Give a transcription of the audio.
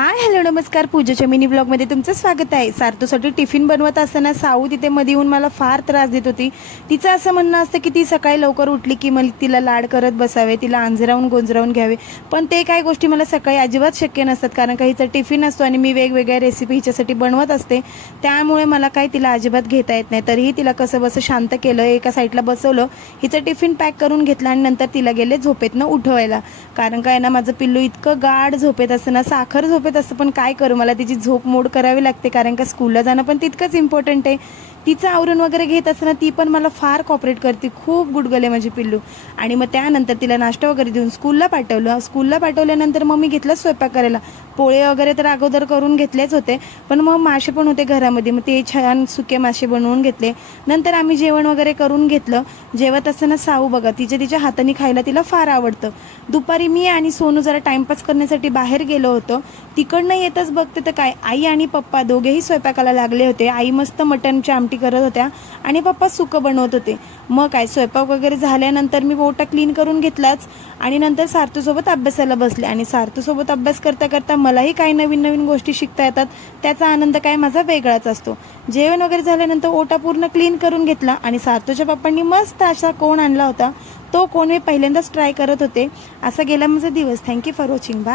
Hi hello नमस्कार, पूजाच्या mini ब्लॉगमध्ये तुमचं स्वागत आहे। सार्थूसाठी टिफिन बनवत असताना साऊ तिथे मध्ये येऊन मला फार त्रास देत होती। तिचं असं म्हणणं असतं की ती सकाळी लवकर उठली की मला तिला लाड करत बसावे, तिला आंजरावून गोंजरावून घ्यावे, पण ते काय गोष्टी मला सकाळी अजिबात शक्य नसतात, कारण का हिचा टिफिन असतो आणि मी वेगवेगळ्या रेसिपी हिच्यासाठी बनवत असते, त्यामुळे मला काय तिला अजिबात घेता येत नाही। तरीही तिला कसं बसं शांत केलं, एका साईडला बसवलं, हिचं टिफिन पॅक करून घेतला आणि नंतर तिला गेले झोपेतनं उठवायला। कारण काय ना, माझं पिल्लू इतकं गाढ झोपेत असतं ना, साखर झोपेत असतं, पण काय करू, मला तिची झोप मोड करावी लागते, कारण का स्कूलला जाणं पण तितकंच इम्पॉर्टंट आहे। तिचं आवरण वगैरे घेत असताना ती पण मला फार कॉपरेट करते, खूप गुडगले माझी पिल्लू। आणि मग त्यानंतर तिला नाश्ता वगैरे देऊन स्कूलला पाठवलं। स्कूलला पाठवल्यानंतर मग मी घेतलं स्वयंपाक करायला। पोळे वगैरे तर अगोदर करून घेतलेच होते, पण मग मासे पण होते घरामध्ये, मग ते छान सुके मासे बनवून घेतले। नंतर आम्ही जेवण वगैरे करून घेतलं। जेवत असताना साऊ बघा, तिच्या हाताने खायला तिला फार आवडतं। दुपारी मी आणि सोनू जरा टाइमपास करण्यासाठी बाहेर गेलो होतो। तिकडनं येतच बघते तर काय, आई आणि पप्पा दोघेही स्वयंपाकाला लागले होते। आई मस्त मटणची आमटी करत होत्या आणि पप्पा सुकं बनवत होते। मग काय, स्वयंपाक वगैरे झाल्यानंतर मी ओटा क्लीन करून घेतलाच आणि नंतर सार्थूसोबत अभ्यासाला बसले। आणि सार्थूसोबत अभ्यास करता करता मलाही काही नवीन नवीन गोष्टी शिकता येतात, त्याचा आनंद काय माझा वेगळाच असतो। जेवण वगैरे झाल्यानंतर ओटा पूर्ण क्लीन करून घेतला आणि सार्थूच्या पप्पांनी मस्त असा कोण आणला होता, तो कोण मी पहिल्यांदाच ट्राय करत होते। असा गेला माझा दिवस। Thank you for watching, bye.